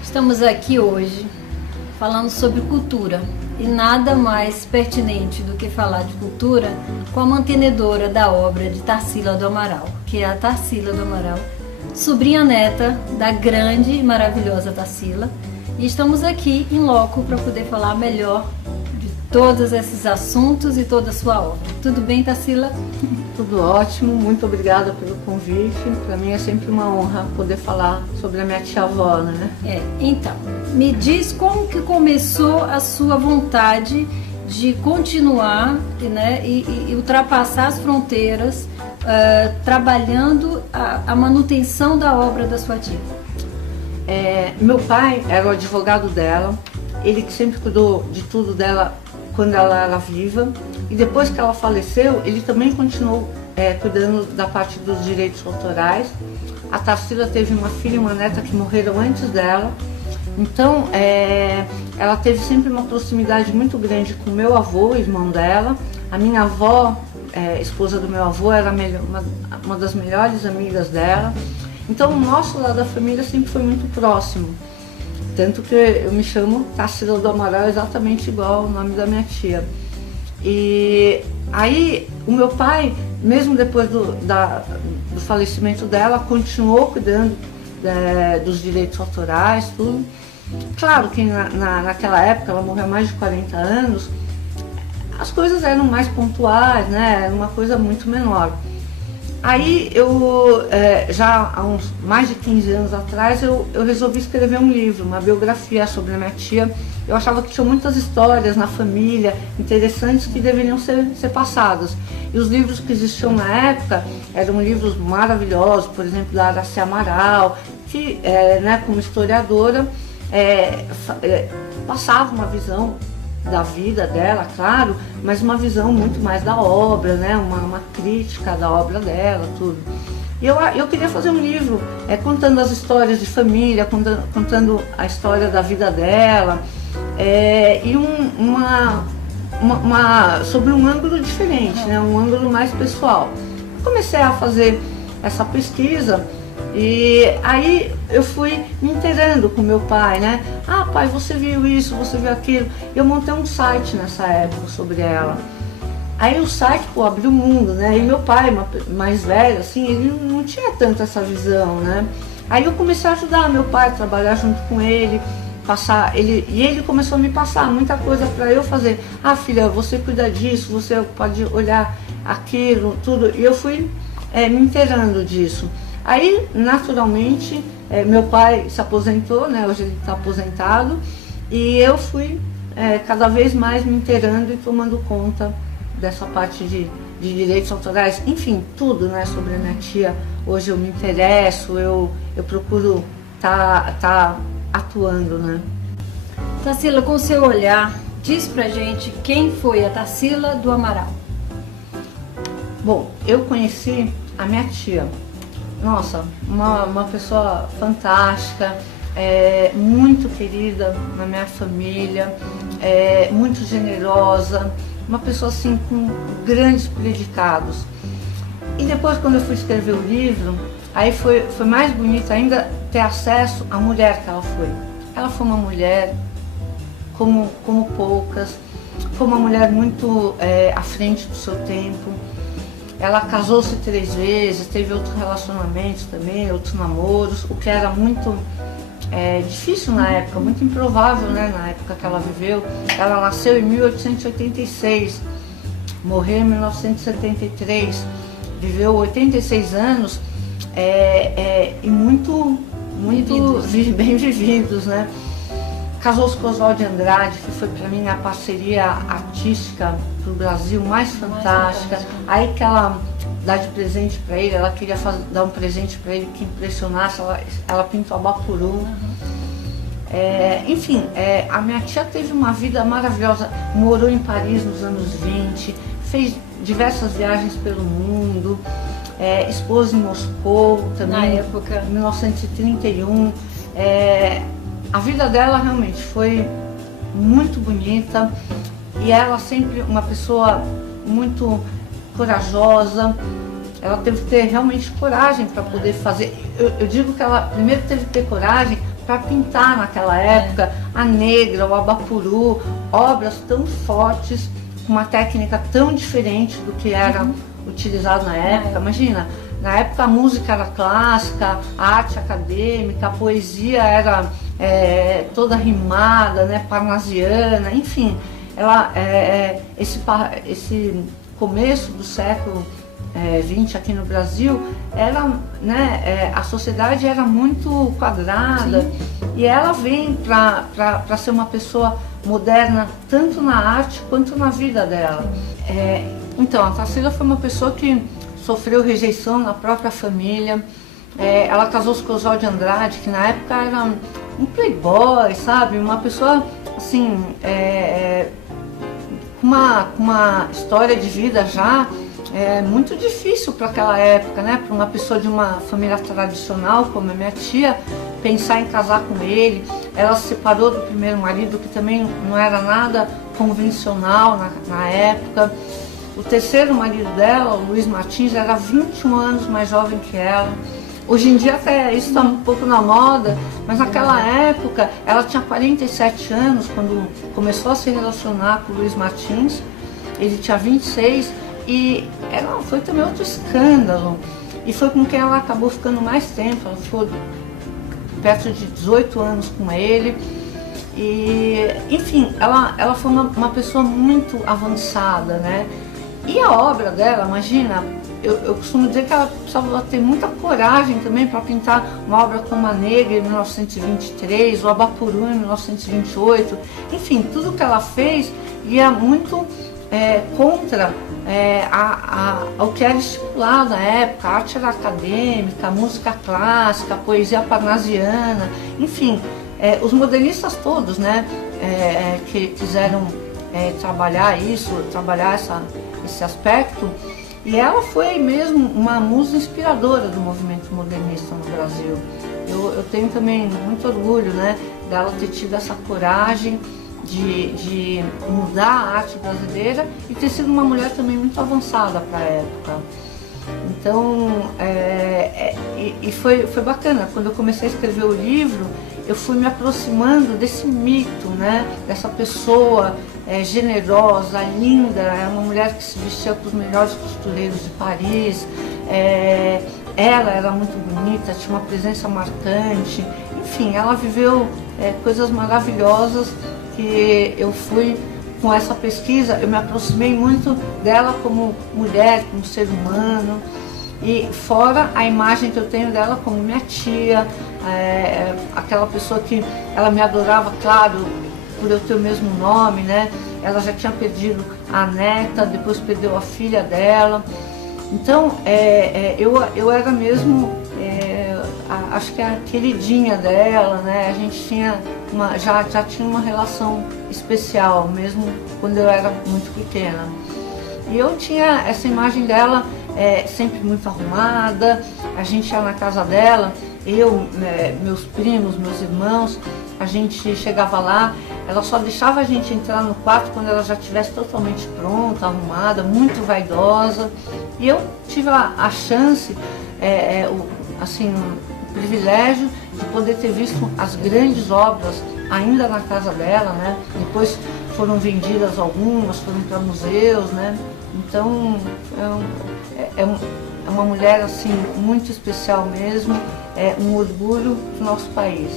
Estamos aqui hoje falando sobre cultura e nada mais pertinente do que falar de cultura com a mantenedora da obra de Tarsila do Amaral, que é a Tarsila do Amaral, sobrinha neta da grande e maravilhosa Tarsila, e estamos aqui em loco para poder falar melhor de todos esses assuntos e toda a sua obra. Tudo bem, Tarsila? Tudo ótimo, muito obrigada pelo convite. Para mim é sempre uma honra poder falar sobre a minha tia-avó, né? Então, me diz como que começou a sua vontade de continuar, né, e ultrapassar as fronteiras, trabalhando a manutenção da obra da sua tia. Meu pai era o advogado dela, ele que sempre cuidou de tudo dela quando ela era viva, e depois que ela faleceu, ele também continuou cuidando da parte dos direitos autorais. A Tarsila teve uma filha e uma neta que morreram antes dela, então ela teve sempre uma proximidade muito grande com meu avô, irmão dela. A minha avó, esposa do meu avô, era uma das melhores amigas dela. Então o nosso lado da família sempre foi muito próximo. Tanto que eu me chamo Tarsila do Amaral, exatamente igual ao nome da minha tia. E aí o meu pai, mesmo depois do falecimento dela, continuou cuidando dos direitos autorais, tudo. Claro que naquela época, ela morreu há mais de 40 anos, as coisas eram mais pontuais, né? Era uma coisa muito menor. Aí eu, já há uns mais de 15 anos atrás, eu resolvi escrever um livro, uma biografia sobre a minha tia. Eu achava que tinha muitas histórias na família interessantes que deveriam ser passadas. E os livros que existiam na época eram livros maravilhosos, por exemplo, da Aracy Amaral, que, né, como historiadora, passava uma visão da vida dela, claro, mas uma visão muito mais da obra, né? Uma crítica da obra dela, tudo. E eu queria fazer um livro contando as histórias de família, contando a história da vida dela, e sobre um ângulo diferente, né? Um ângulo mais pessoal. Comecei a fazer essa pesquisa e aí eu fui me inteirando com meu pai, né? Ah, pai, você viu isso, você viu aquilo. Eu montei um site nessa época sobre ela. Aí o site, abriu o mundo, né? E meu pai, mais velho, assim, ele não tinha tanto essa visão, né? Aí eu comecei a ajudar meu pai, a trabalhar junto com ele, e ele começou a me passar muita coisa para eu fazer. Ah, filha, você cuida disso, você pode olhar aquilo, tudo. E eu fui me inteirando disso. Aí, naturalmente, meu pai se aposentou, né? Hoje ele está aposentado, e eu fui cada vez mais me inteirando e tomando conta dessa parte de direitos autorais, enfim, tudo, né, sobre a minha tia. Hoje eu me interesso, eu procuro tá atuando, né? Tarsila, com o seu olhar, diz pra gente quem foi a Tarsila do Amaral. Bom, eu conheci a minha tia. Nossa, uma pessoa fantástica, muito querida na minha família, muito generosa, uma pessoa assim com grandes predicados. E depois, quando eu fui escrever o livro, aí foi mais bonito ainda ter acesso à mulher que ela foi. Ela foi uma mulher como poucas, foi uma mulher muito à frente do seu tempo. Ela casou-se 3 vezes, teve outros relacionamentos também, outros namoros, o que era muito difícil na época, muito improvável, né, na época que ela viveu. Ela nasceu em 1886, morreu em 1973, viveu 86 anos e muito bem vividos, né? Casou-se com Oswald de Andrade, que foi para mim a parceria artística para o Brasil mais fantástica. Aí que ela dá de presente para ele, ela queria dar um presente para ele que impressionasse, ela pintou a Bapuru. Enfim, a minha tia teve uma vida maravilhosa, morou em Paris nos anos 20, fez diversas viagens pelo mundo, expôs em Moscou também, na época, em 1931. A vida dela realmente foi muito bonita e ela sempre uma pessoa muito corajosa. Ela teve que ter realmente coragem para poder fazer. Eu digo que ela primeiro teve que ter coragem para pintar naquela época a Negra, o Abapuru, obras tão fortes, com uma técnica tão diferente do que era utilizado na época. Imagina, na época a música era clássica, a arte acadêmica, a poesia era toda rimada, né, parnasiana, enfim. Esse começo do século XX aqui no Brasil, era, né, a sociedade era muito quadrada. Sim. E ela vem para ser uma pessoa moderna, tanto na arte quanto na vida dela. Então, a Tarsila foi uma pessoa que sofreu rejeição na própria família. Ela casou-se com o Oswald de Andrade, que na época era um playboy, sabe? Uma pessoa, assim, com uma história de vida já muito difícil para aquela época, né? Para uma pessoa de uma família tradicional como a minha tia, pensar em casar com ele. Ela se separou do primeiro marido, que também não era nada convencional na época. O terceiro marido dela, o Luiz Martins, era 21 anos mais jovem que ela. Hoje em dia até isso está um pouco na moda, mas naquela época ela tinha 47 anos quando começou a se relacionar com o Luiz Martins. Ele tinha 26 e foi também outro escândalo. E foi com quem ela acabou ficando mais tempo. Ela ficou perto de 18 anos com ele. E, enfim, ela foi uma pessoa muito avançada, né? E a obra dela, imagina, eu costumo dizer que ela precisava ter muita coragem também para pintar uma obra como a Negra em 1923, o Abapuru em 1928. Enfim, tudo que ela fez ia muito contra ao que era estipulado na época. A arte era acadêmica, a música clássica, a poesia parnasiana, enfim, os modernistas todos, né, que quiseram trabalhar esse aspecto. E ela foi mesmo uma musa inspiradora do movimento modernista no Brasil. Eu tenho também muito orgulho, né, dela ter tido essa coragem de mudar a arte brasileira e ter sido uma mulher também muito avançada para a época. Então, foi bacana. Quando eu comecei a escrever o livro, eu fui me aproximando desse mito, né, dessa pessoa generosa, linda, uma mulher que se vestia para os melhores costureiros de Paris. Ela era muito bonita, tinha uma presença marcante. Enfim, ela viveu coisas maravilhosas que eu fui, com essa pesquisa, eu me aproximei muito dela como mulher, como ser humano. E fora a imagem que eu tenho dela como minha tia, aquela pessoa que ela me adorava, claro, por eu ter o mesmo nome, né? Ela já tinha perdido a neta, depois perdeu a filha dela. Então, eu era mesmo, acho que a queridinha dela, né? A gente tinha já tinha uma relação especial, mesmo quando eu era muito pequena. E eu tinha essa imagem dela sempre muito arrumada. A gente ia na casa dela, meus primos, meus irmãos, a gente chegava lá, ela só deixava a gente entrar no quarto quando ela já estivesse totalmente pronta, arrumada, muito vaidosa. E eu tive a chance, o privilégio de poder ter visto as grandes obras ainda na casa dela, né? Depois foram vendidas algumas, foram para museus, né? Então é uma mulher assim muito especial mesmo, um orgulho do nosso país.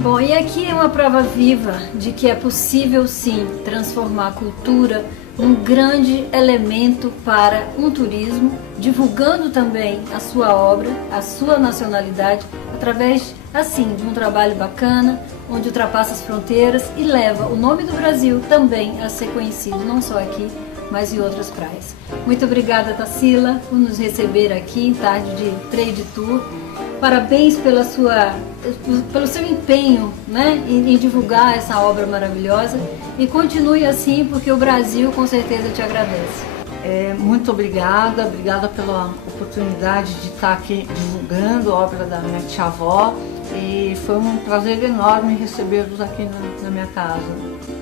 Bom, e aqui é uma prova viva de que é possível sim transformar a cultura num grande elemento para um turismo, divulgando também a sua obra, a sua nacionalidade, através assim de um trabalho bacana, onde ultrapassa as fronteiras e leva o nome do Brasil também a ser conhecido, não só aqui, mas em outras praias. Muito obrigada, Tarsila, por nos receber aqui em tarde de Trade Tour. Parabéns pelo seu empenho, né, em divulgar essa obra maravilhosa, e continue assim, porque o Brasil com certeza te agradece. Muito obrigada pela oportunidade de estar aqui divulgando a obra da minha tia-avó, e foi um prazer enorme recebê-los aqui na minha casa.